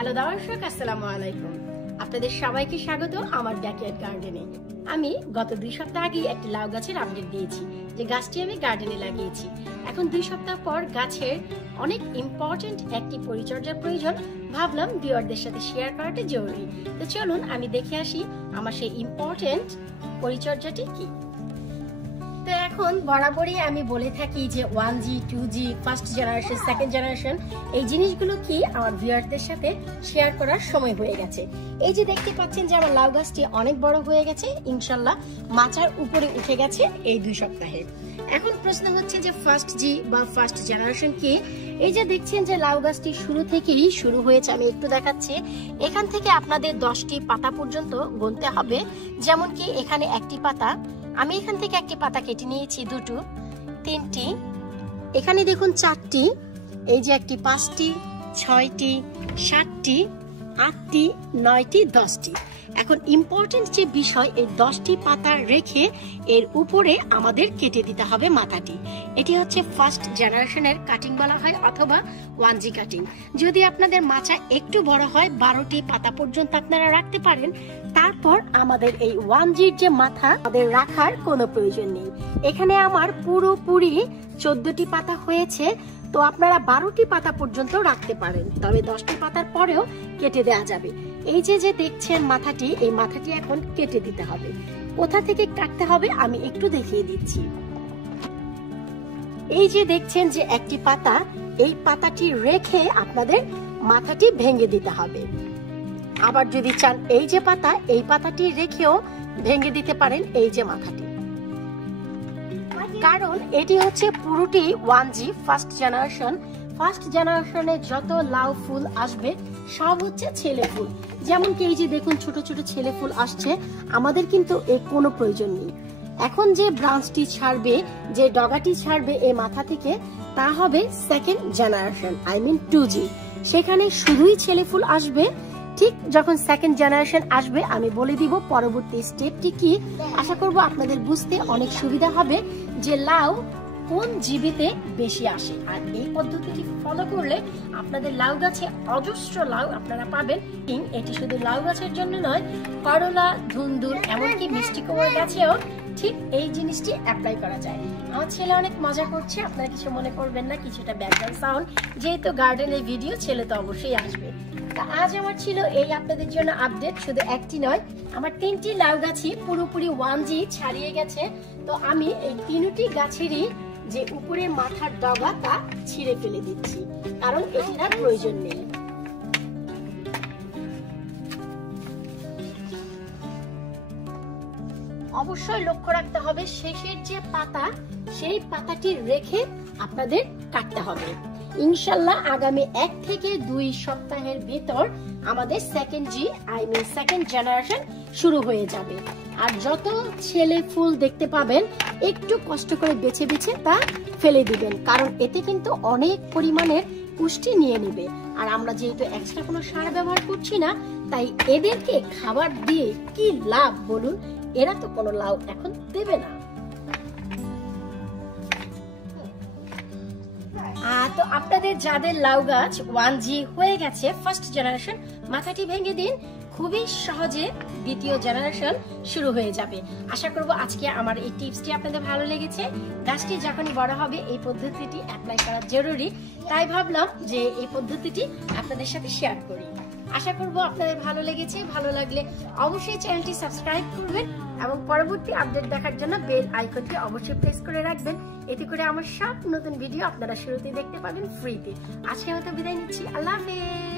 Hello দর্শক, আসসালামু আলাইকুম। আপনাদের সবাইকে স্বাগত আমার ব্যাকইয়ার্ড গার্ডেনে। আমি গত 2 সপ্তাহ আগে একটি লাউ গাছের আপডেট দিয়েছি যে গাছটি আমি গার্ডেনে লাগিয়েছি। এখন 2 সপ্তাহ পর গাছের অনেক ইম্পর্টেন্ট একটি পরিচর্যার প্রয়োজন, ভাবলাম ভিউয়ারদের সাথে শেয়ার করাটা জরুরি। তো চলুন আমি দেখে আসি আমার সেই ইম্পর্টেন্ট পরিচর্যাটি কি। তো এখন বরাবরই আমি বলে থাকি যে 1G 2G first generation second generation এই জিনিসগুলো কি আমার ভিউয়ারদের সাথে শেয়ার করার সময় হয়ে গেছে। এই যে দেখতে পাচ্ছেন যে আমার লাউ গাছটি অনেক বড় হয়ে গেছে, ইনশাল্লাহ মাচার উপরে উঠে গেছে এই 2 সপ্তাহে। এখন প্রশ্ন হচ্ছে যে ফার্স্ট জি বা ফার্স্ট জেনারেশন কি। এই যে দেখছেন যে লাউ গাছটি শুরু থেকেই শুরু হয়েছে, আমি একটু দেখাচ্ছি। এখান থেকে আপনাদের 10টি পাতা পর্যন্ত গুনতে হবে। যেমন কি এখানে একটি পাতা, আমি এখান থেকে একটি পাতা কেটে নিয়েছি, 2টো 3টি, এখানে দেখুন 4টি, এই যে একটি 5টি 6টি 7টি 8টি 9টি 10টি। এখন ইম্পর্টেন্ট যে বিষয়, এই 10টি পাতা রেখে এর উপরে আমাদের কেটে দিতে হবে মাথাটি। এটি হচ্ছে ফার্স্ট জেনারেশনের কাটিং বলা হয় অথবা 1G কাটিং। যদি আপনাদের মাচা একটু বড় হয় 12টি পাতা পর্যন্ত আপনারা রাখতে পারেন। তারপর আমাদের এই 1Gর যে মাথা আমাদের রাখার কোনো প্রয়োজন নেই। এখানে আমার পুরোপুরি 14টি পাতা হয়েছে, তো আপনারা 12টি পাতা পর্যন্ত রাখতে পারেন, তবে 10টি পাতার পরেও কেটে দেওয়া যাবে। এই যে দেখছেন মাথাটি, এই মাথাটি এখন কেটে দিতে হবে। কোথা থেকে কাটতে হবে আমি একটু দেখিয়ে দিচ্ছি। এই যে দেখছেন যে একটি পাতা, এই পাতাটি রেখে আপনাদের মাথাটি ভেঙে দিতে হবে। আবার যদি চান এই যে পাতা, এই পাতাটি রেখেও ভেঙে দিতে পারেন এই যে মাথাটি, কারণ এটি হচ্ছে পুরোটি 1G ফার্স্ট জেনারেশন। ফার্স্ট জেনারেশনে যত লাউ ফুল আসবে সব হচ্ছে ছেলে ফুল। যেমন কি এই যে দেখুন ছোট ছোট ছেলে ফুল আসছে, আমাদের কিন্তু এর কোনো প্রয়োজন নেই। এখন যে ব্রাঞ্চটি ছাড়বে, যে ডগাটি ছাড়বে এই মাথা থেকে, তা হবে second generation, I mean 2G। সেখানে শুধুই ছেলে ফুল আসবে। ঠিক যখন সেকেন্ড জেনারেশন আসবে আমি বলে দিব পরবর্তী স্টেপটি কি। আশা করব আপনাদের বুঝতে অনেক সুবিধা হবে যে লাউ কোন জীবিতে বেশি আসে। আর এই পদ্ধতিটি ফলো করলে আপনাদের লাউ গাছে অজস্র লাউ আপনারা পাবেন। এটি শুধু লাউ গাছের জন্য নয়, করলা, ধুন্দুল, এমনকি মিষ্টি কুমড়া গাছেও ঠিক এই জিনিসটি অ্যাপ্লাই করা যায়। আমার ছেলে অনেক মজা করছে, আপনারা কিছু মনে করবেন না, কিছুটা ব্যাকগ্রাউন্ড সাউন্ড, যেহেতু গার্ডেনের ভিডিও, ছেলে তো অবশ্যই আসবে। আজ আমার ছিল এই আপনাদের জন্য আপডেট। শুধু একটি নয়, আমার 3টি লাউ গাছই পুরোপুরি 1G ছাড়িয়ে গেছে। তো আমি এই 3টি গাছেরই যে উপরের মাথার ডগা তা ছিঁড়ে ফেলে দিচ্ছি, কারণ এটির আর প্রয়োজন নেই। অবশ্যই লক্ষ্য রাখতে হবে শেষের যে পাতা, সেই পাতাটি রেখে আপনাদের কাটতে হবে। ইনশাল্লাহ আগামী 1 থেকে 2 সপ্তাহের ভিতর আমাদের সেকেন্ড জেনারেশন শুরু হয়ে যাবে। আর যত ছেলে ফুল দেখতে পাবেন একটু কষ্ট করে বেছে বেছে তা ফেলে দিবেন, কারণ এতে কিন্তু অনেক পরিমাণের পুষ্টি নিয়ে নেবে। আর আমরা যেহেতু এক্সট্রা কোনো সার ব্যবহার করছি না, তাই এদেরকে খাবার দিয়ে কি লাভ বলুন? এরা তো কোনো লাউ এখন দেবে না। তো আপনাদের যাদের লাউ গাছ 1G হয়ে গেছে ফার্স্ট জেনারেশন, মাথাটি ভেঙে দিন, খুবই সহজে দ্বিতীয় জেনারেশন শুরু হয়ে যাবে। আশা করব আজকে আমার এই টিপসটি আপনাদের ভালো লেগেছে। গাছটি যখনই বড় হবে এই পদ্ধতিটি অ্যাপ্লাই করা জরুরি, তাই ভাবলাম যে এই পদ্ধতিটি আপনাদের সাথে শেয়ার করি। আশা করব আপনাদের ভালো লেগেছে। ভালো লাগলে অবশ্যই চ্যানেলটি সাবস্ক্রাইব করবেন এবং পরবর্তী আপডেট দেখার জন্য বেল আইকনটি অবশ্যই প্রেস করে রাখবেন। এতে করে আমার সব নতুন ভিডিও আপনারা শুরুতেই দেখতে পাবেন ফ্রিতে। আজকে হয়তো বিদায় নিচ্ছি, আল্লাহ হাফেজ।